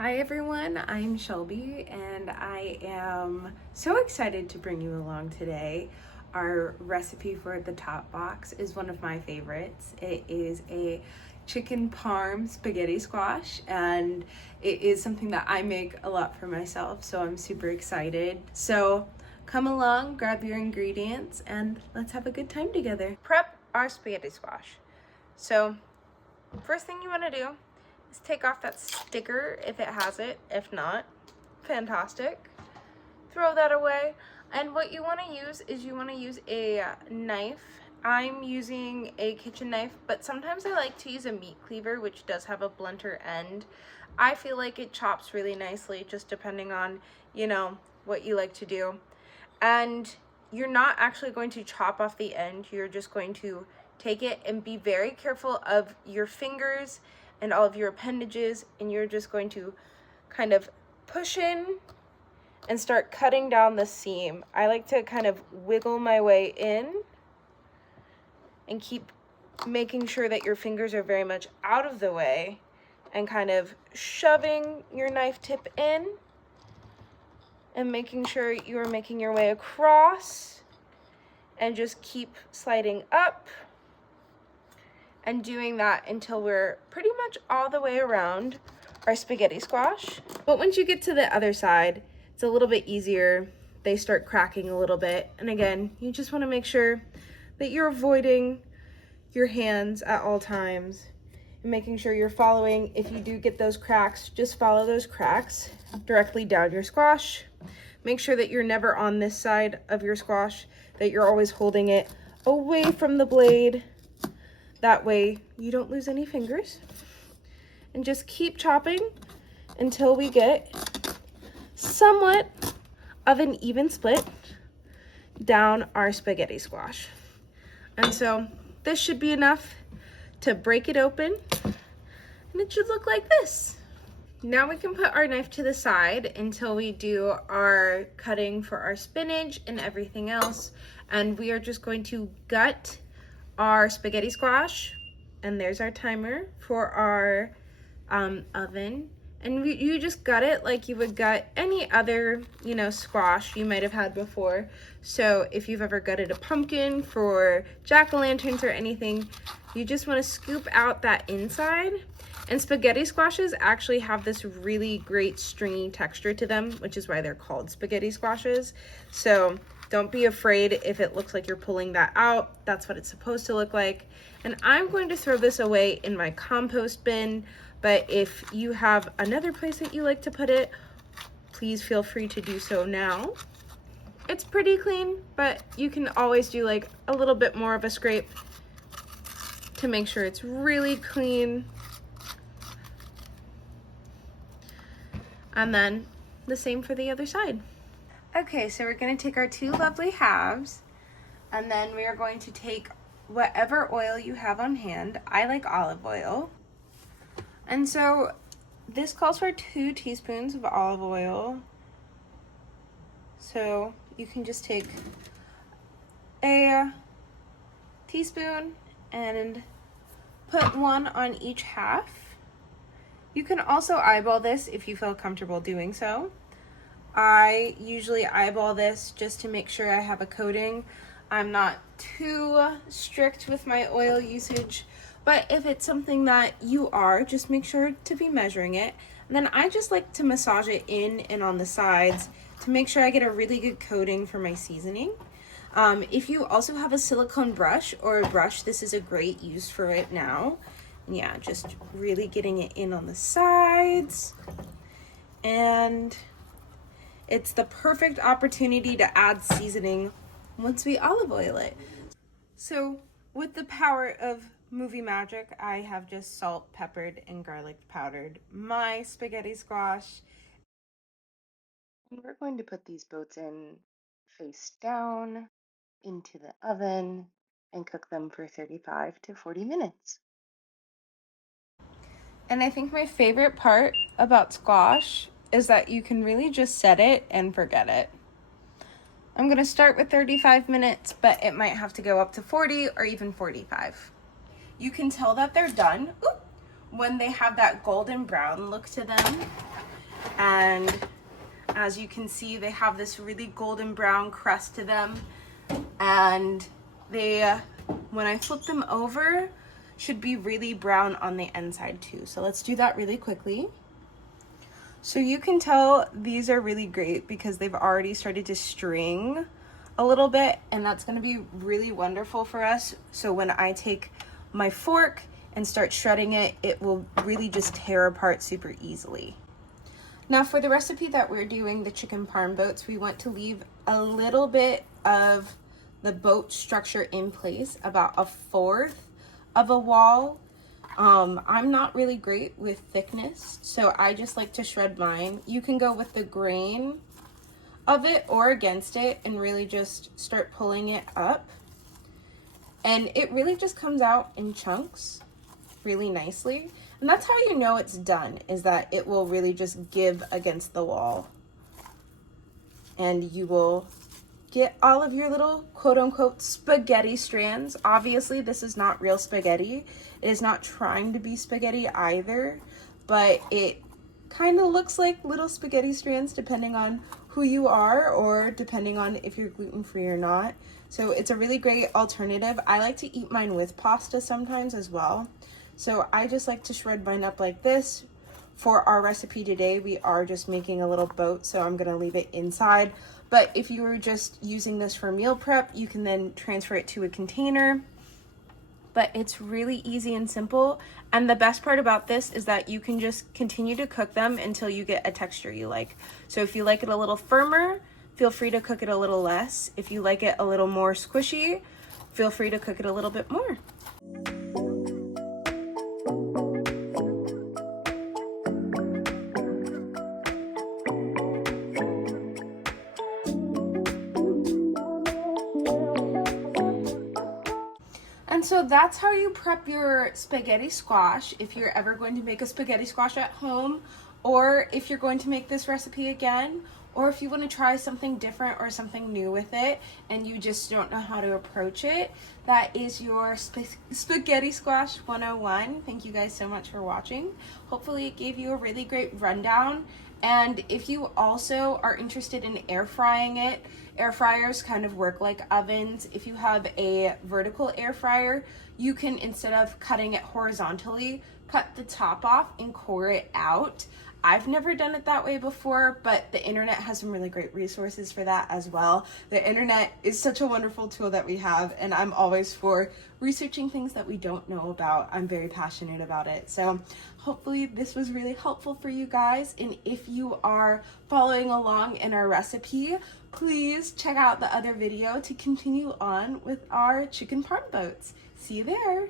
Hi everyone, I'm Shelby and I am so excited to bring you along today. Our recipe for the top box is one of my favorites. It is a chicken parm spaghetti squash and it is something that I make a lot for myself, so I'm super excited. So come along, grab your ingredients, and let's have a good time together. Prep our spaghetti squash. So first thing you want to do is take off that sticker if it has it. If not, fantastic. Throw that away. And what you want to use is you want to use a knife. I'm using a kitchen knife, but sometimes I like to use a meat cleaver, which does have a blunter end. I feel like it chops really nicely, just depending on, what you like to do. And you're not actually going to chop off the end. You're just going to take it and be very careful of your fingers and all of your appendages, and you're just going to kind of push in and start cutting down the seam. I like to kind of wiggle my way in and keep making sure that your fingers are very much out of the way and kind of shoving your knife tip in and making sure you are making your way across, and just keep sliding up and doing that until we're pretty much all the way around our spaghetti squash. But once you get to the other side, it's a little bit easier. They start cracking a little bit. And again, you just want to make sure that you're avoiding your hands at all times and making sure you're following. If you do get those cracks, just follow those cracks directly down your squash. Make sure that you're never on this side of your squash, that you're always holding it away from the blade. That way you don't lose any fingers. And just keep chopping until we get somewhat of an even split down our spaghetti squash. And so this should be enough to break it open, and it should look like this. Now we can put our knife to the side until we do our cutting for our spinach and everything else. And we are just going to gut our spaghetti squash, and there's our timer for our oven. And you just gut it like you would gut any other, squash you might have had before. So if you've ever gutted a pumpkin for jack-o'-lanterns or anything, you just want to scoop out that inside. And spaghetti squashes actually have this really great stringy texture to them, which is why they're called spaghetti squashes. So don't be afraid if it looks like you're pulling that out. That's what it's supposed to look like. And I'm going to throw this away in my compost bin, but if you have another place that you like to put it, please feel free to do so now. It's pretty clean, but you can always do like a little bit more of a scrape to make sure it's really clean. And then the same for the other side. Okay, so we're going to take our two lovely halves, and then we are going to take whatever oil you have on hand. I like olive oil. And so this calls for 2 teaspoons of olive oil. So you can just take a teaspoon and put 1 on each half. You can also eyeball this if you feel comfortable doing so. I usually eyeball this just to make sure I have a coating. I'm not too strict with my oil usage, but if it's something that you are, just make sure to be measuring it. And then I just like to massage it in and on the sides to make sure I get a really good coating for my seasoning. If you also have a silicone brush or a brush, this is a great use for it now. Yeah, just really getting it in on the sides. And it's the perfect opportunity to add seasoning once we olive oil it. So with the power of movie magic, I have just salt, peppered, and garlic powdered my spaghetti squash. And we're going to put these boats in face down into the oven and cook them for 35 to 40 minutes. And I think my favorite part about squash is that you can really just set it and forget it. I'm going to start with 35 minutes, but it might have to go up to 40 or even 45. You can tell that they're done when they have that golden brown look to them. And as you can see, they have this really golden brown crust to them, and they, when I flip them over, should be really brown on the inside too. So let's do that really quickly. So you can tell these are really great because they've already started to string a little bit, and that's going to be really wonderful for us. So when I take my fork and start shredding it, it will really just tear apart super easily. Now for the recipe that we're doing, the chicken parm boats, we want to leave a little bit of the boat structure in place, about 1/4 of a wall. I'm not really great with thickness, so I just like to shred mine. You can go with the grain of it or against it and really just start pulling it up. And it really just comes out in chunks really nicely. And that's how you know it's done, is that it will really just give against the wall. And you will get all of your little quote-unquote spaghetti strands. Obviously, this is not real spaghetti. It is not trying to be spaghetti either, but it kind of looks like little spaghetti strands depending on who you are or depending on if you're gluten-free or not. So it's a really great alternative. I like to eat mine with pasta sometimes as well. So I just like to shred mine up like this. For our recipe today, we are just making a little boat, so I'm gonna leave it inside. But if you were just using this for meal prep, you can then transfer it to a container. But it's really easy and simple. And the best part about this is that you can just continue to cook them until you get a texture you like. So if you like it a little firmer, feel free to cook it a little less. If you like it a little more squishy, feel free to cook it a little bit more. And so that's how you prep your spaghetti squash if you're ever going to make a spaghetti squash at home, or if you're going to make this recipe again, or if you want to try something different or something new with it and you just don't know how to approach it. That is your spaghetti squash 101. Thank you guys so much for watching. Hopefully it gave you a really great rundown. And if you also are interested in air frying it, air fryers kind of work like ovens. If you have a vertical air fryer, you can, instead of cutting it horizontally, cut the top off and core it out. I've never done it that way before, but the internet has some really great resources for that as well. The internet is such a wonderful tool that we have, and I'm always for researching things that we don't know about. I'm very passionate about it. So hopefully this was really helpful for you guys. And if you are following along in our recipe, please check out the other video to continue on with our chicken parm boats. See you there.